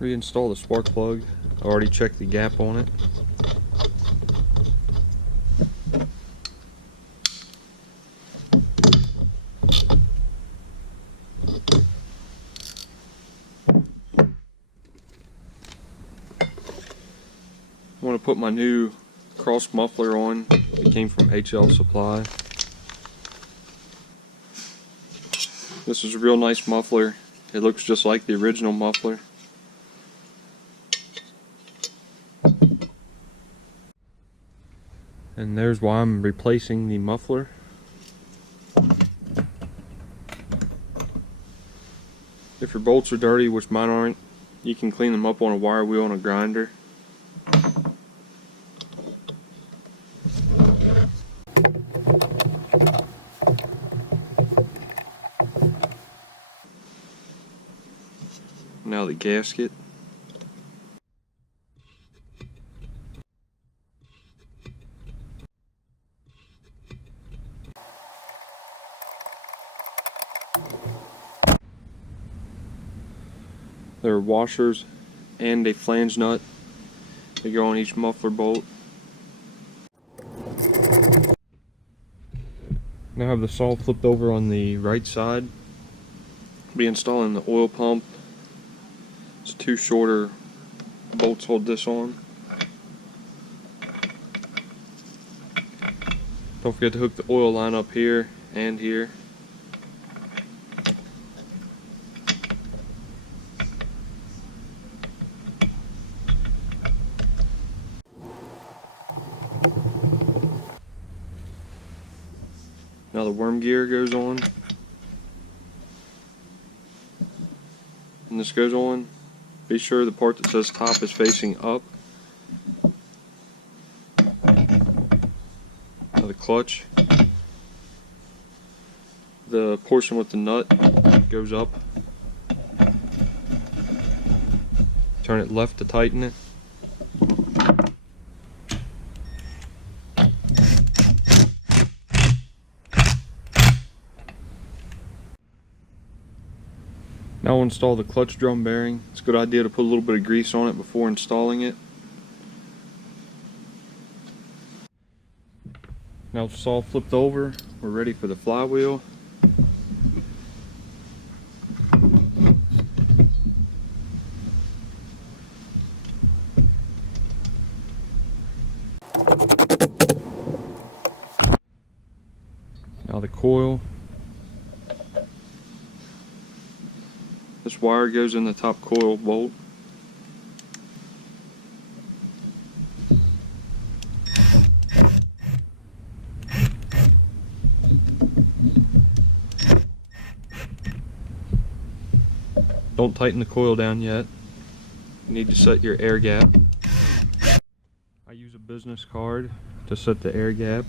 Reinstall the spark plug. I already checked the gap on it. I want to put my new cross muffler on. It came from HL Supply. This is a real nice muffler. It looks just like the original muffler. And there's why I'm replacing the muffler. If your bolts are dirty, which mine aren't, you can clean them up on a wire wheel and a grinder. Now the gasket. There are washers and a flange nut that go on each muffler bolt. Now I have the saw flipped over on the right side. I'll be installing the oil pump. It's two shorter bolts hold this on. Don't forget to hook the oil line up here and here. Now the worm gear goes on. And this goes on. Be sure the part that says top is facing up. Now the clutch. The portion with the nut goes up. Turn it left to tighten it. Now I'll install the clutch drum bearing. It's a good idea to put a little bit of grease on it before installing it. Now it's all flipped over, we're ready for the flywheel. Now the coil. This wire goes in the top coil bolt. Don't tighten the coil down yet. You need to set your air gap. I use a business card to set the air gap.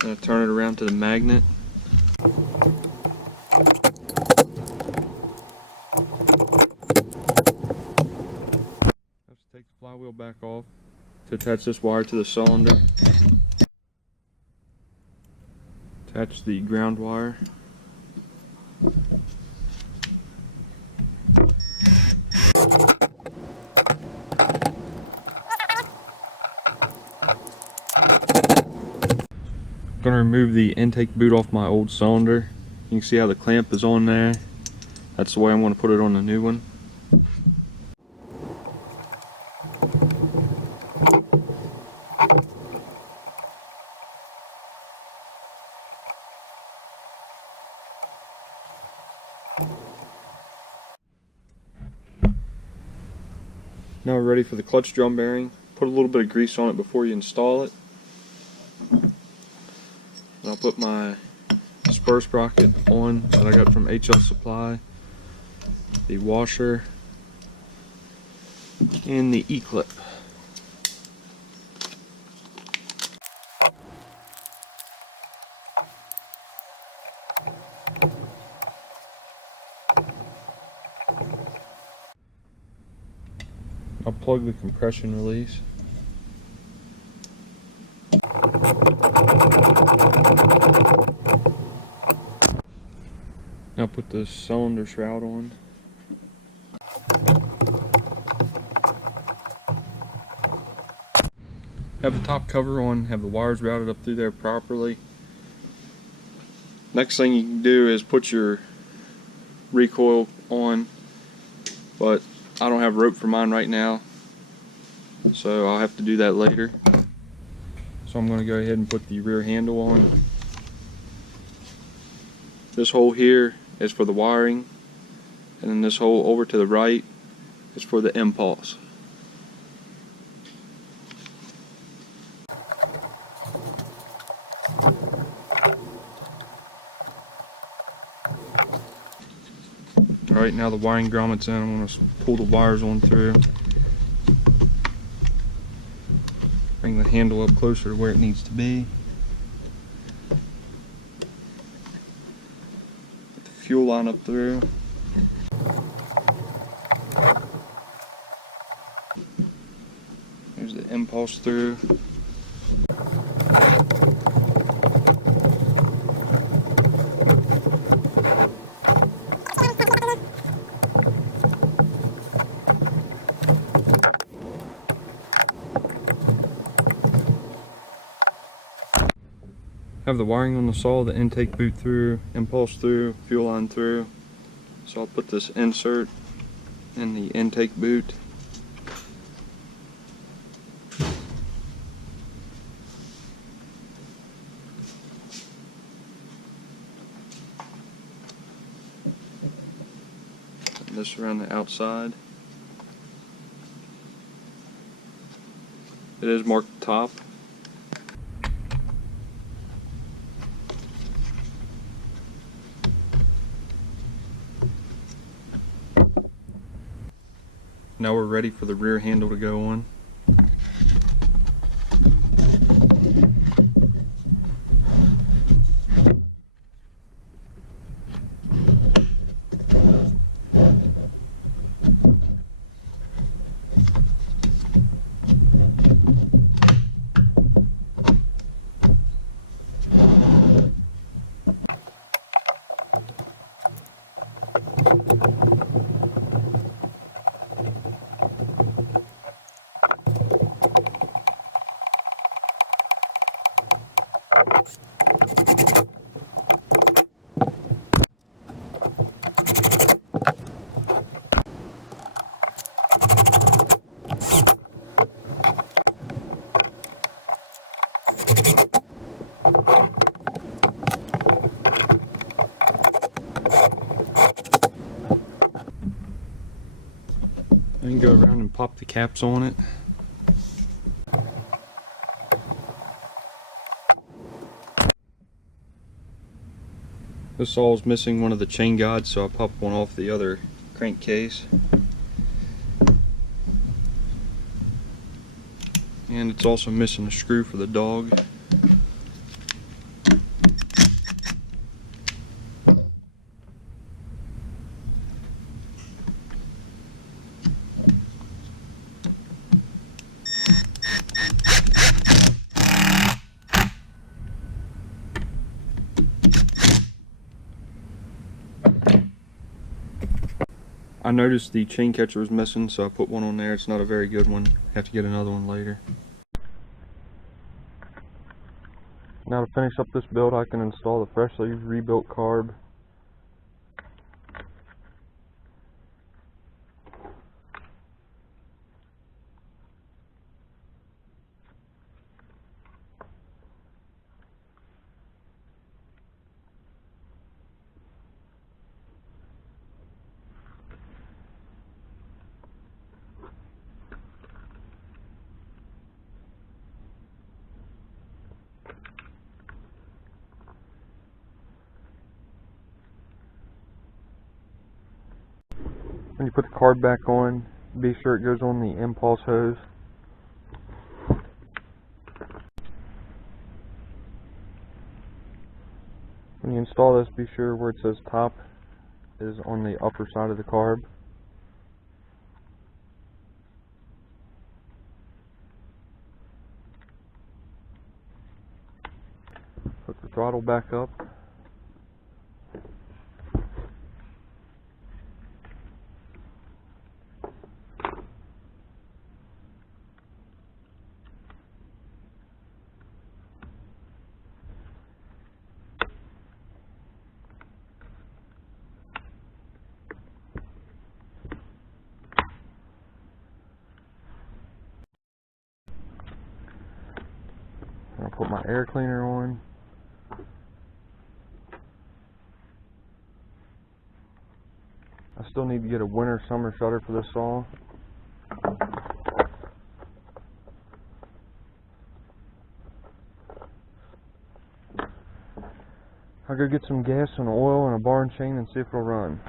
I'm going to turn it around to the magnet. Let's take the flywheel back off to attach this wire to the cylinder. Attach the ground wire. I'm going to remove the intake boot off my old cylinder. You can see how the clamp is on there. That's the way I'm going to put it on the new one. Now we're ready for the clutch drum bearing. Put a little bit of grease on it before you install it. And I'll put my spur sprocket on that I got from HL Supply, the washer, and the E-clip. I'll plug the compression release. Now Now put the cylinder shroud on. Have the top cover on, have the wires routed up through there properly. Next thing you can do is put your recoil on, but I don't have rope for mine right now, so I'll have to do that later. So I'm going to go ahead and put the rear handle on. This hole here is for the wiring, and then this hole over to the right is for the impulse. Alright, now the wiring grommet's in. I'm going to pull the wires on through. Bring the handle up closer to where it needs to be. Put the fuel line up through. There's the impulse through. Have the wiring on the saw, the intake boot through, impulse through, fuel line through. So I'll put this insert in the intake boot. And this around the outside. It is marked top. Now we're ready for the rear handle to go on. I can go around and pop the caps on it. This saw is missing one of the chain guides, so I popped one off the other crankcase. And it's also missing a screw for the dog. I noticed the chain catcher was missing, so I put one on there. It's not a very good one. Have to get another one later. Now to finish up this build, I can install the freshly rebuilt carb. When you put the carb back on, be sure it goes on the impulse hose. When you install this, be sure where it says top is on the upper side of the carb. Put the throttle back up. I'll put my air cleaner on. I still need to get a winter summer shutter for this saw. I'll go get some gas and oil and a bar and chain and see if it'll run.